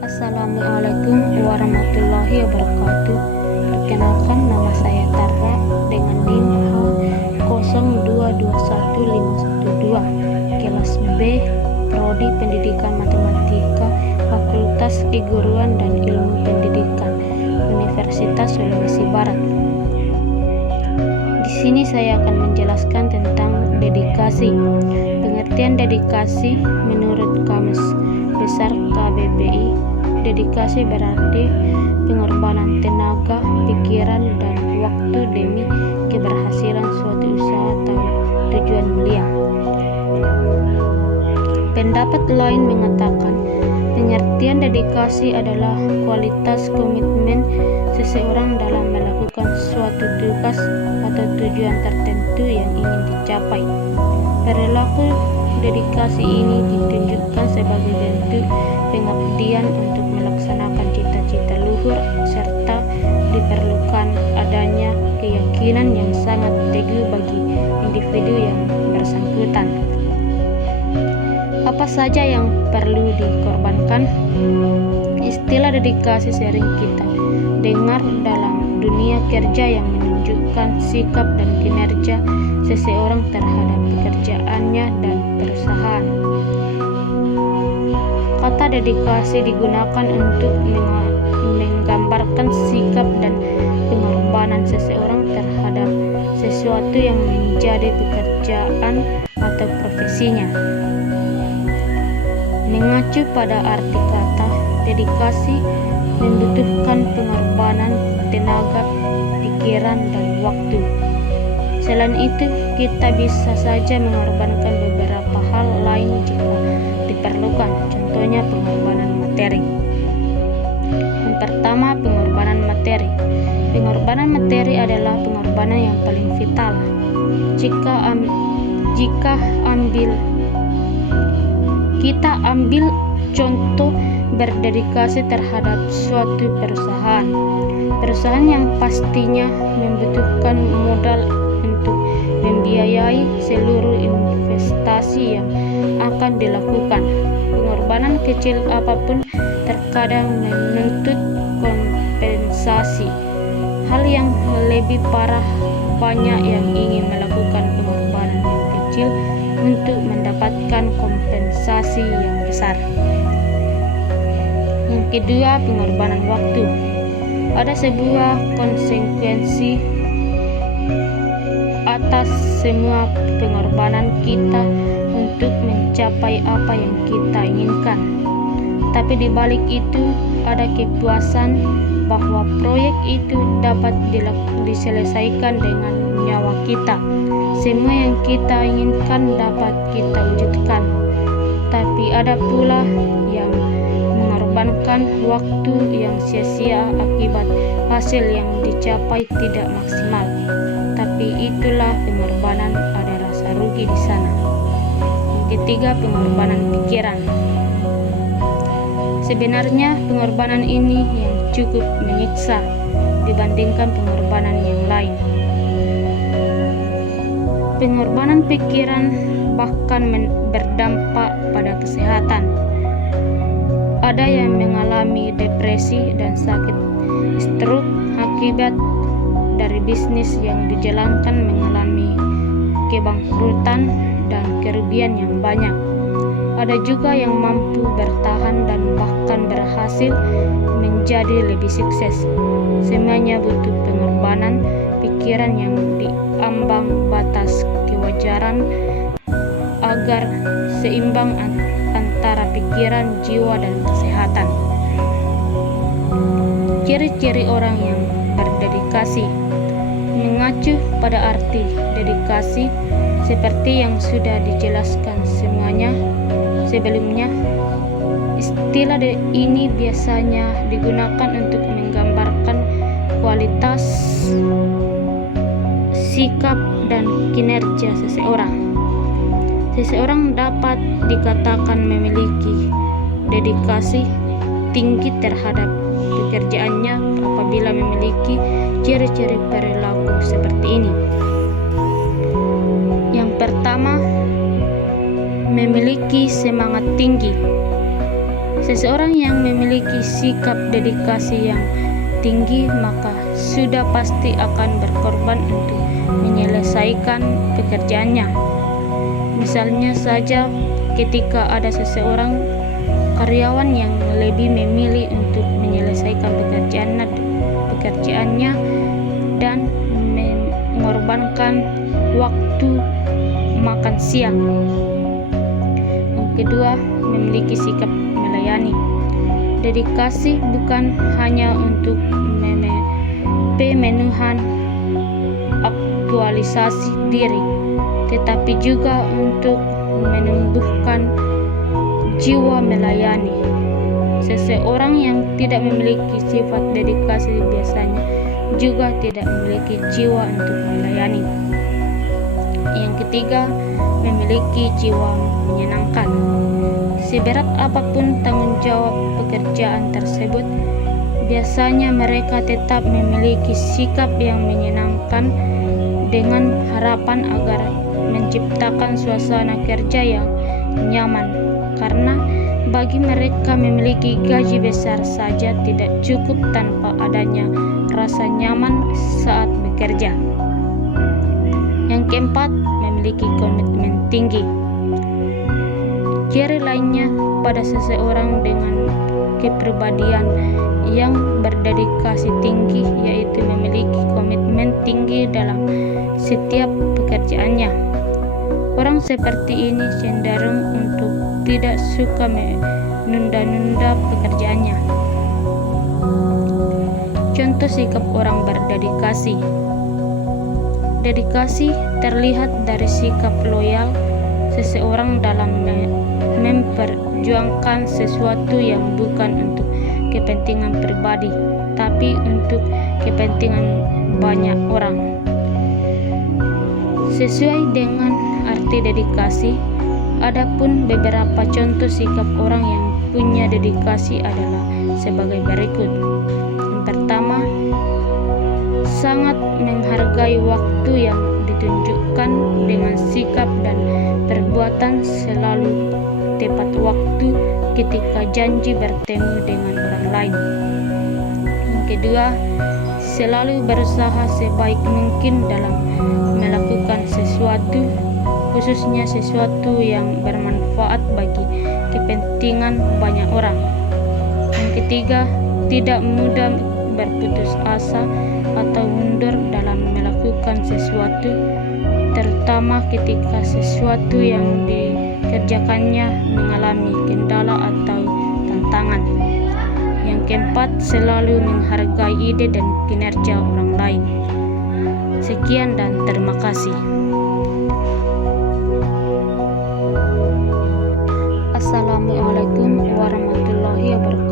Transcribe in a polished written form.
Assalamualaikum warahmatullahi wabarakatuh. Perkenalkan, nama saya Tara dengan NIM H02211512, kelas B, Prodi Pendidikan Matematika, Fakultas Keguruan dan Ilmu Pendidikan, Universitas Sulawesi Barat. Di sini saya akan menjelaskan tentang dedikasi. Pengertian dedikasi menurut Kamus Besar KBBI, dedikasi berarti pengorbanan tenaga, pikiran, dan waktu demi keberhasilan suatu usaha atau tujuan mulia. Pendapat lain mengatakan pengertian dedikasi adalah kualitas komitmen seseorang dalam melakukan suatu tugas atau tujuan tertentu yang ingin dicapai. Perilaku dedikasi ini ditunjukkan sebagai bentuk pengabdian untuk melaksanakan cita-cita luhur serta diperlukan adanya keyakinan yang sangat teguh bagi individu yang bersangkutan. Apa saja yang perlu dikorbankan? Istilah dedikasi sering kita dengar dalam dunia kerja yang menunjukkan sikap dan kinerja seseorang terhadap pekerjaannya dan perusahaan. Kata dedikasi digunakan untuk menggambarkan sikap dan pengorbanan seseorang terhadap sesuatu yang menjadi pekerjaan atau profesinya. Mengacu pada arti kata, dedikasi membutuhkan pengorbanan tenaga, pikiran, dan waktu. Selain itu, kita bisa saja mengorbankan beberapa hal lain jika diperlukan, contohnya pengorbanan materi. Yang pertama, pengorbanan materi. Pengorbanan materi adalah pengorbanan yang paling vital. Kita ambil contoh berdedikasi terhadap suatu perusahaan. Perusahaan yang pastinya membutuhkan modal untuk membiayai seluruh investasi yang akan dilakukan. Pengorbanan kecil apapun terkadang menuntut kompensasi. Hal yang lebih parah, banyak yang ingin melakukan pengorbanan yang kecil untuk mendapatkan kompensasi yang besar. Yang kedua, pengorbanan waktu. Ada sebuah konsekuensi atas semua pengorbanan kita untuk mencapai apa yang kita inginkan. Tapi di balik itu ada kepuasan bahwa proyek itu dapat diselesaikan dengan nyawa kita. Semua yang kita inginkan dapat kita wujudkan. Tapi ada pula yang mengorbankan waktu yang sia-sia akibat hasil yang dicapai tidak maksimal. Tapi itulah pengorbanan, ada rasa rugi di sana. Yang ketiga, pengorbanan pikiran. Sebenarnya pengorbanan ini yang cukup menyiksa dibandingkan pengorbanan yang lain. Pengorbanan pikiran bahkan berdampak pada kesehatan. Ada yang mengalami depresi dan sakit stroke akibat dari bisnis yang dijalankan mengalami kebangkrutan dan kerugian yang banyak. Ada juga yang mampu bertahan dan bahkan berhasil menjadi lebih sukses. Semuanya butuh pengorbanan pikiran yang diambang batas kewajaran agar seimbang antara pikiran, jiwa, dan kesehatan. Ciri-ciri orang yang berdedikasi. Mengacu pada arti dedikasi seperti yang sudah dijelaskan sebelumnya, istilah ini biasanya digunakan untuk menggambarkan kualitas, sikap, dan kinerja seseorang. Seseorang dapat dikatakan memiliki dedikasi tinggi terhadap pekerjaannya apabila memiliki ciri-ciri perilaku seperti ini. Yang pertama, memiliki semangat tinggi. Seseorang yang memiliki sikap dedikasi yang tinggi maka sudah pasti akan berkorban untuk menyelesaikan pekerjaannya. Misalnya saja ketika ada seseorang karyawan yang lebih memilih untuk menyelesaikan pekerjaannya dan mengorbankan waktu makan siang. Yang kedua, memiliki sikap melayani. Dedikasi bukan hanya untuk pemenuhan aktualisasi diri, tetapi juga untuk menumbuhkan jiwa melayani. Seseorang yang tidak memiliki sifat dedikasi biasanya juga tidak memiliki jiwa untuk melayani. Yang ketiga, memiliki jiwa menyenangkan. Seberat apapun tanggung jawab pekerjaan tersebut, biasanya mereka tetap memiliki sikap yang menyenangkan dengan harapan agar menciptakan suasana kerja yang nyaman, karena bagi mereka memiliki gaji besar saja tidak cukup tanpa adanya rasa nyaman saat bekerja. Yang keempat, memiliki komitmen tinggi. Ciri lainnya pada seseorang dengan kepribadian yang berdedikasi tinggi yaitu memiliki komitmen tinggi dalam setiap pekerjaannya. Orang seperti ini cenderung untuk tidak suka menunda-nunda pekerjaannya. Contoh sikap orang berdedikasi. Dedikasi terlihat dari sikap loyal seseorang dalam memperjuangkan sesuatu yang bukan untuk kepentingan pribadi, tapi untuk kepentingan banyak orang. Sesuai dengan arti dedikasi, adapun beberapa contoh sikap orang yang punya dedikasi adalah sebagai berikut. Yang pertama, sangat menghargai waktu yang ditunjukkan dengan sikap dan perbuatan selalu tepat waktu ketika janji bertemu dengan orang lain. Yang kedua, selalu berusaha sebaik mungkin dalam melakukan sesuatu, khususnya sesuatu yang bermanfaat bagi kepentingan banyak orang. Yang ketiga, tidak mudah berputus asa atau mundur dalam melakukan sesuatu, terutama ketika sesuatu yang dikerjakannya mengalami kendala atau tantangan. Yang keempat, selalu menghargai ide dan kinerja orang lain. Sekian dan terima kasih. Assalamualaikum warahmatullahi wabarakatuh.